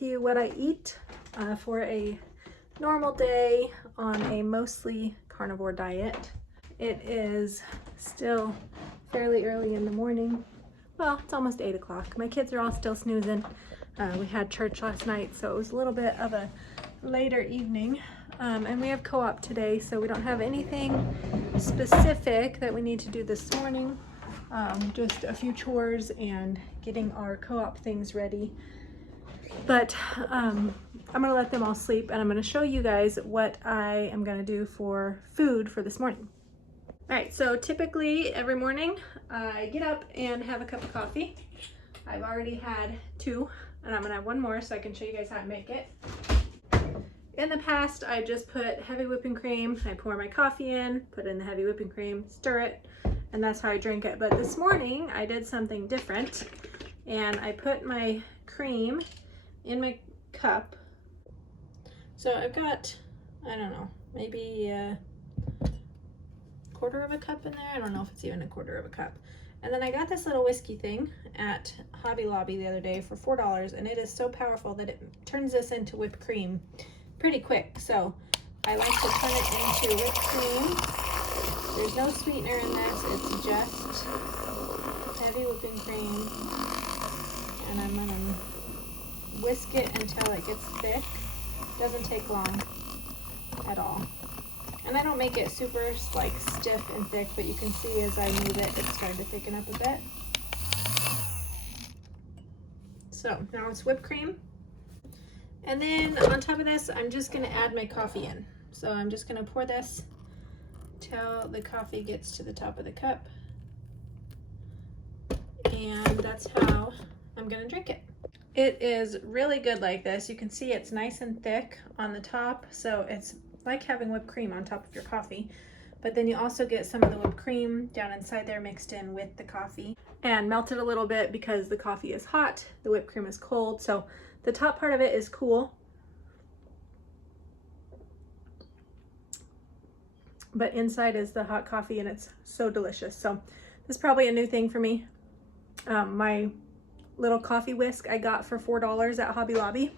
with you what I eat for a normal day on a mostly carnivore diet. It is still fairly early in the morning. Well, it's almost 8 o'clock. My kids are all still snoozing. We had church last night, so it was a little bit of a later evening. And we have co-op today, so we don't have anything specific that we need to do this morning. Just a few chores and getting our co-op things ready. But I'm gonna let them all sleep, and I'm gonna show you guys what I am gonna do for food for this morning. All right, so typically every morning I get up and have a cup of coffee. I've already had 2, and I'm gonna have 1 more so I can show you guys how to make it. In the past, I just put heavy whipping cream. I pour my coffee in, put in the heavy whipping cream, stir it, and that's how I drink it. But this morning, I did something different, and I put my cream in my cup. So I've got, I don't know, maybe a 1/4 of a cup in there. I don't know if it's even a 1/4 of a cup. And then I got this little whiskey thing at Hobby Lobby the other day for $4, and it is so powerful that it turns this into whipped cream pretty quick. So I like to turn it into whipped cream. There's no sweetener in this, it's just heavy whipping cream. And I'm gonna whisk it until it gets thick. Doesn't take long at all. And I don't make it super like stiff and thick, but you can see as I move it, it's starting to thicken up a bit. So now it's whipped cream. And then on top of this, I'm just gonna add my coffee in. So I'm just gonna pour this till the coffee gets to the top of the cup. And that's how I'm gonna drink it. It is really good like this. You can see it's nice and thick on the top, so it's like having whipped cream on top of your coffee. But then you also get some of the whipped cream down inside there mixed in with the coffee and melted a little bit because the coffee is hot, the whipped cream is cold. So the top part of it is cool, but inside is the hot coffee, and it's so delicious. So this is probably a new thing for me. My little coffee whisk I got for $4 at Hobby Lobby.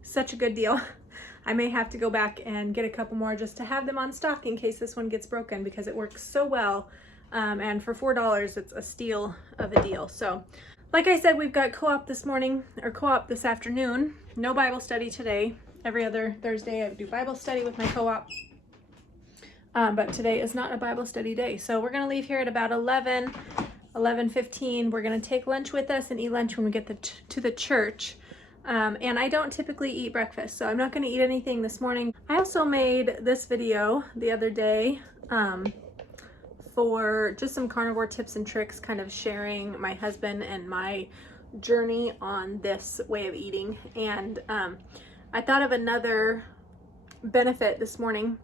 Such a good deal. I may have to go back and get a couple more just to have them on stock in case this one gets broken, because it works so well. And for $4, it's a steal of a deal. So like I said, we've got co-op this morning, or co-op this afternoon. No Bible study today. Every other Thursday I do Bible study with my co-op. But today is not a Bible study day. So we're gonna leave here at about 11:15. We're gonna take lunch with us and eat lunch when we get to the church. And I don't typically eat breakfast, so I'm not gonna eat anything this morning. I also made this video the other day for just some carnivore tips and tricks, kind of sharing my husband and my journey on this way of eating. And I thought of another benefit this morning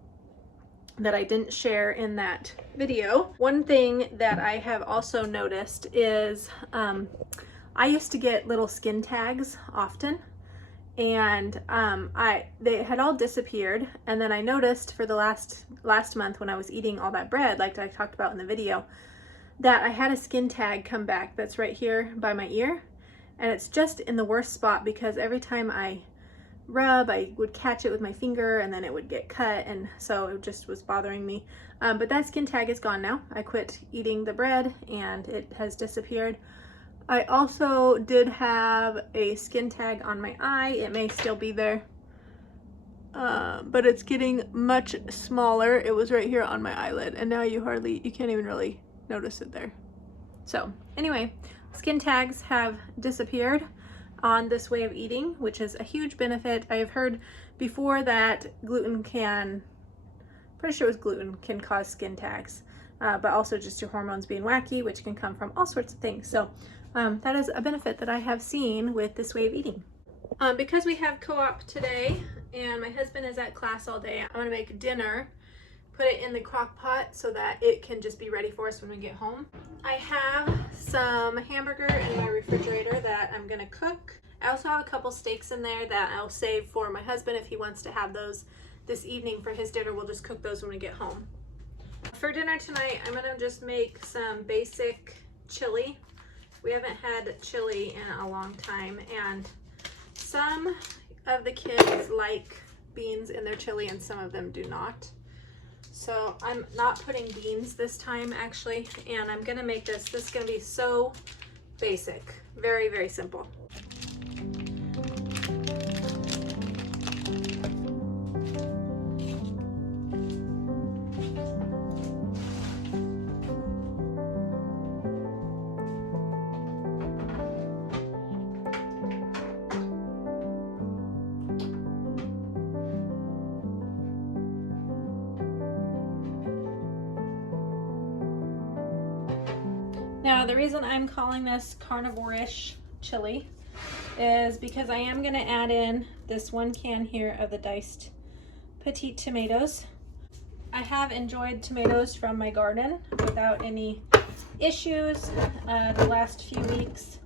that I didn't share in that video. One thing that I have also noticed is I used to get little skin tags often, and they had all disappeared. And then I noticed for the last month when I was eating all that bread, like I talked about in the video, that I had a skin tag come back that's right here by my ear, and it's just in the worst spot because every time I rub, I would catch it with my finger and then it would get cut, and so it just was bothering me. But that skin tag is gone now. I quit eating the bread and it has disappeared. I also did have a skin tag on my eye. It may still be there, but it's getting much smaller. It was right here on my eyelid, and now you can't even really notice it there. So anyway, skin tags have disappeared on this way of eating, which is a huge benefit. I have heard before that gluten can cause skin tags, but also just your hormones being wacky, which can come from all sorts of things. So that is a benefit that I have seen with this way of eating. Because we have co-op today and my husband is at class all day, I'm gonna make dinner, put it in the crock pot so that it can just be ready for us when we get home. I have some hamburger in my refrigerator that I'm gonna cook. I also have a couple steaks in there that I'll save for my husband if he wants to have those this evening for his dinner. We'll just cook those when we get home. For dinner tonight, I'm gonna just make some basic chili. We haven't had chili in a long time, and some of the kids like beans in their chili and some of them do not. So I'm not putting beans this time actually, and I'm gonna make this. This is gonna be so basic, very, very simple. Now, the reason I'm calling this carnivore-ish chili is because I am going to add in this 1 can here of the diced petite tomatoes. I have enjoyed tomatoes from my garden without any issues the last few weeks,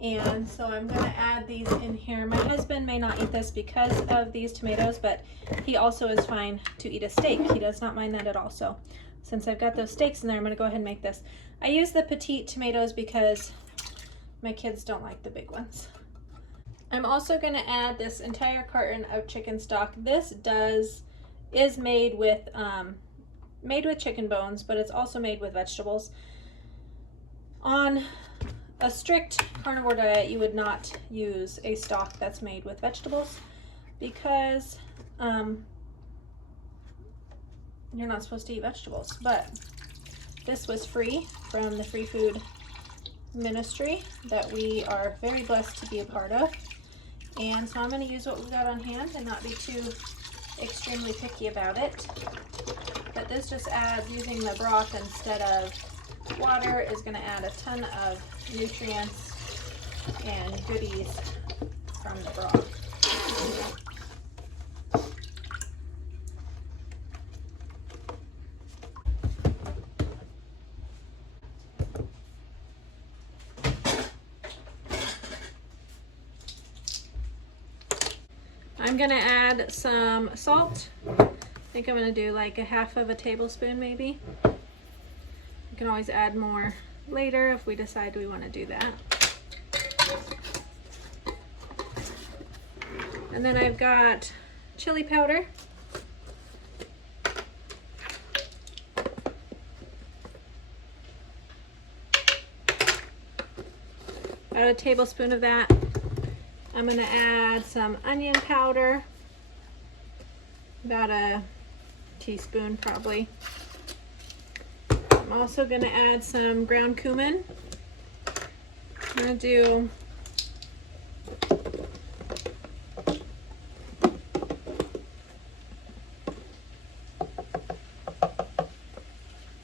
and so I'm going to add these in here. My husband may not eat this because of these tomatoes, but he also is fine to eat a steak. He does not mind that at all. So since I've got those steaks in there, I'm going to go ahead and make this. I use the petite tomatoes because my kids don't like the big ones. I'm also going to add this entire carton of chicken stock. This is made with chicken bones, but it's also made with vegetables. On a strict carnivore diet, you would not use a stock that's made with vegetables because you're not supposed to eat vegetables. But this was free from the Free Food Ministry that we are very blessed to be a part of. And so I'm going to use what we've got on hand and not be too extremely picky about it. But this just adds, using the broth instead of water is going to add a ton of nutrients and goodies from the broth. I'm gonna add some salt. I think I'm gonna do like a half of a tablespoon maybe. You can always add more later if we decide we want to do that. And then I've got chili powder. About a tablespoon of that. I'm going to add some onion powder, about a teaspoon probably. I'm also going to add some ground cumin. I'm going to do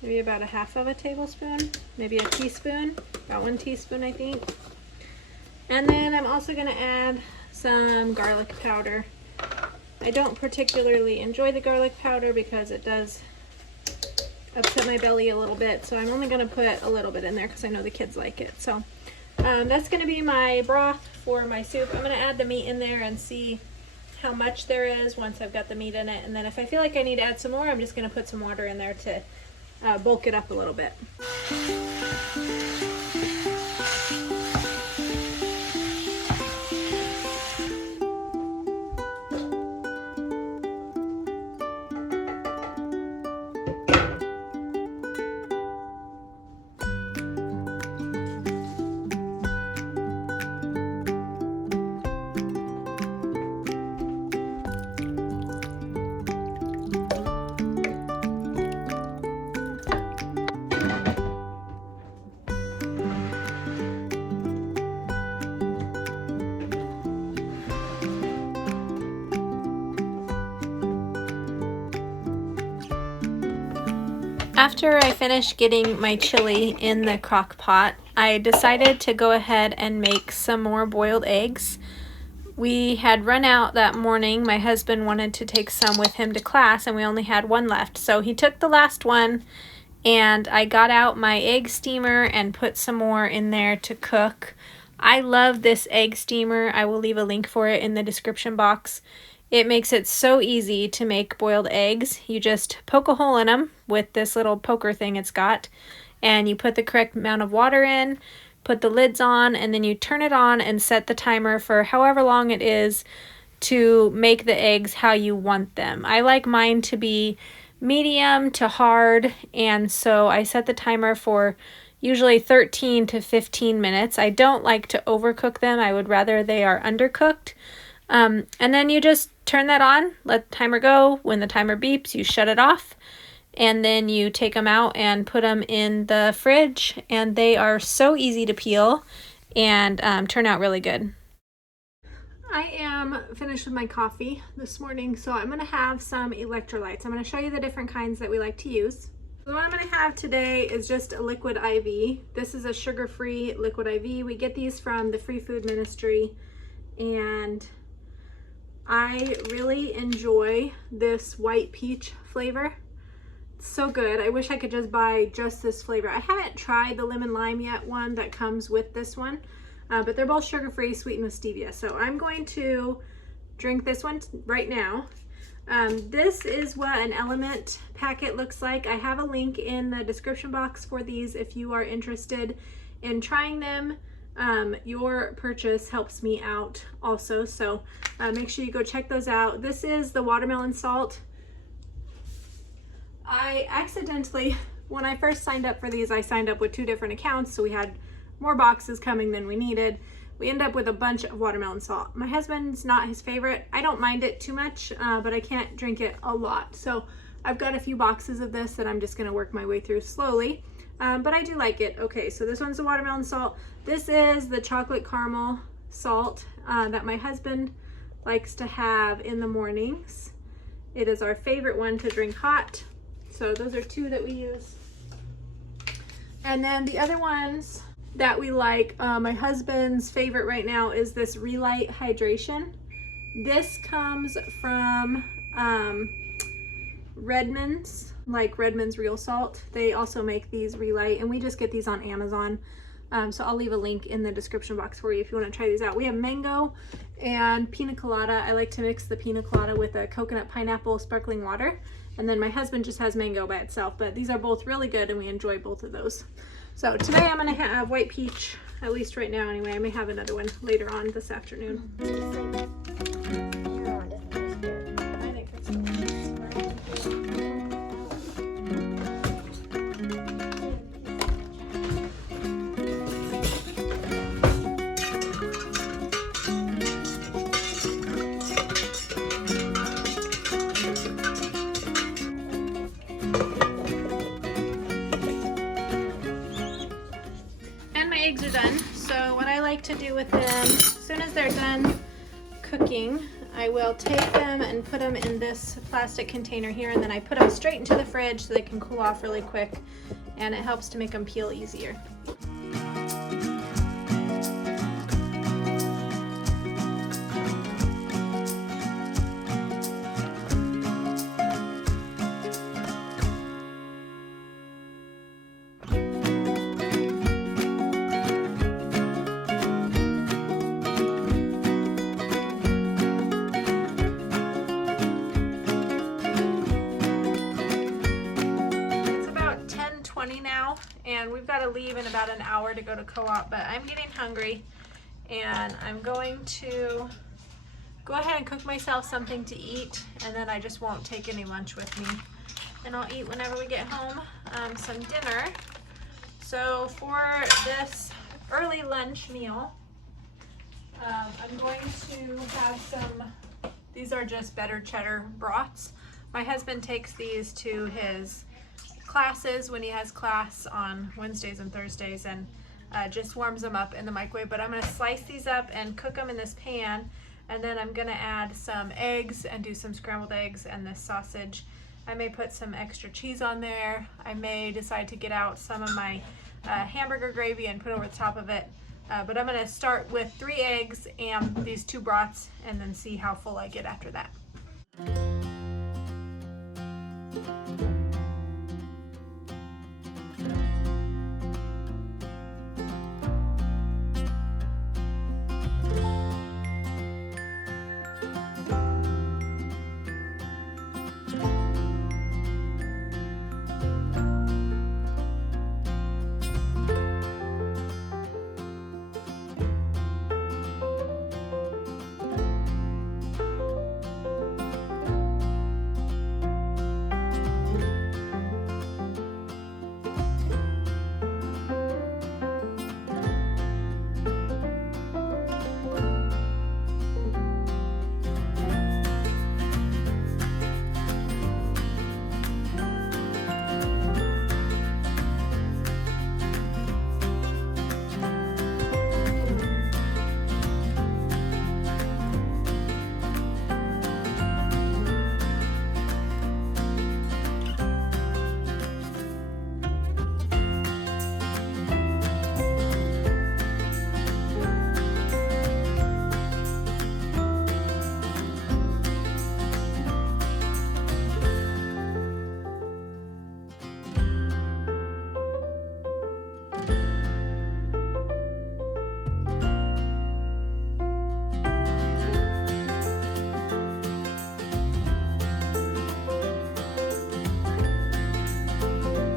maybe about a half of a tablespoon, maybe a teaspoon, about 1 teaspoon I think. And then I'm also going to add some garlic powder. I don't particularly enjoy the garlic powder because it does upset my belly a little bit, so I'm only going to put a little bit in there because I know the kids like it. So that's going to be my broth for my soup. I'm going to add the meat in there and see how much there is once I've got the meat in it. And then if I feel like I need to add some more, I'm just going to put some water in there to bulk it up a little bit. After I finished getting my chili in the crock pot, I decided to go ahead and make some more boiled eggs. We had run out that morning. My husband wanted to take some with him to class and we only had 1 left. So he took the last one and I got out my egg steamer and put some more in there to cook. I love this egg steamer. I will leave a link for it in the description box. It makes it so easy to make boiled eggs. You just poke a hole in them with this little poker thing it's got, and you put the correct amount of water in, put the lids on, and then you turn it on and set the timer for however long it is to make the eggs how you want them. I like mine to be medium to hard, and so I set the timer for usually 13 to 15 minutes. I don't like to overcook them. I would rather they are undercooked. And then you just turn that on, let the timer go. When the timer beeps, you shut it off, and then you take them out and put them in the fridge, and they are so easy to peel and turn out really good. I am finished with my coffee this morning, so I'm going to have some electrolytes. I'm going to show you the different kinds that we like to use. So what I'm going to have today is just a liquid IV. This is a sugar-free liquid IV. We get these from the Free Food Ministry, and I really enjoy this white peach flavor. It's so good. I wish I could just buy just this flavor. I haven't tried the lemon lime yet one that comes with this one, but they're both sugar-free, sweetened with stevia. So I'm going to drink this one right now. This is what an Element packet looks like. I have a link in the description box for these if you are interested in trying them. Your purchase helps me out also, so make sure you go check those out. This is the watermelon salt. I accidentally, when I first signed up for these, I signed up with 2 different accounts, so we had more boxes coming than we needed. We end up with a bunch of watermelon salt. My husband's not his favorite. I don't mind it too much, but I can't drink it a lot. So I've got a few boxes of this that I'm just gonna work my way through slowly. But I do like it. Okay, so this one's the watermelon salt. This is the chocolate caramel salt that my husband likes to have in the mornings. It is our favorite one to drink hot. So those are 2 that we use. And then the other ones that we like, my husband's favorite right now is this Relight Hydration. This comes from Redmond's, like Redmond's Real Salt. They also make these Relight, and we just get these on Amazon. So I'll leave a link in the description box for you if you want to try these out. We have mango and pina colada. I like to mix the pina colada with a coconut pineapple sparkling water. And then my husband just has mango by itself, but these are both really good and we enjoy both of those. So today I'm gonna have white peach, at least right now anyway. I may have another one later on this afternoon. I think it's delicious. Eggs are done. So what I like to do with them, as soon as they're done cooking, I will take them and put them in this plastic container here, and then I put them straight into the fridge so they can cool off really quick, and it helps to make them peel easier. Now, and we've got to leave in about an hour to go to co-op, but I'm getting hungry and I'm going to go ahead and cook myself something to eat, and then I just won't take any lunch with me, and I'll eat whenever we get home some dinner. So for this early lunch meal, I'm going to have some, these are just better cheddar brats. My husband takes these to his classes when he has class on Wednesdays and Thursdays, and just warms them up in the microwave. But I'm going to slice these up and cook them in this pan, and then I'm going to add some eggs and do some scrambled eggs and this sausage. I may put some extra cheese on there. I may decide to get out some of my hamburger gravy and put over the top of it. But I'm going to start with 3 eggs and these 2 brats, and then see how full I get after that.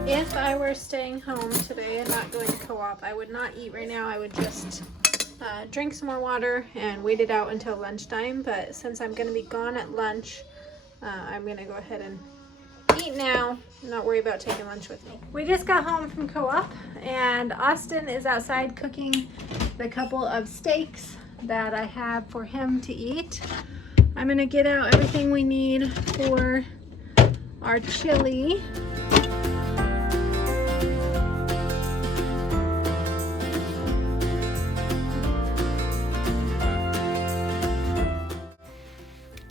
If I were staying home today and not going to co-op, I would not eat right now. I would just drink some more water and wait it out until lunchtime. But since I'm going to be gone at lunch, I'm going to go ahead and eat now, not worry about taking lunch with me. We just got home from co-op and Austin is outside cooking the couple of steaks that I have for him to eat. I'm gonna get out everything we need for our chili.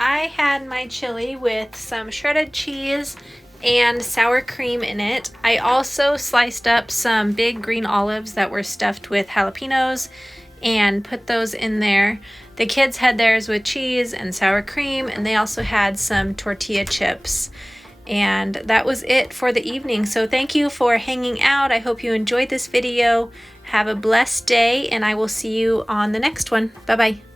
I had my chili with some shredded cheese and sour cream in it. I also sliced up some big green olives that were stuffed with jalapenos and put those in there. The kids had theirs with cheese and sour cream, and they also had some tortilla chips. And that was it for the evening. So thank you for hanging out. I hope you enjoyed this video. Have a blessed day, and I will see you on the next one. Bye-bye.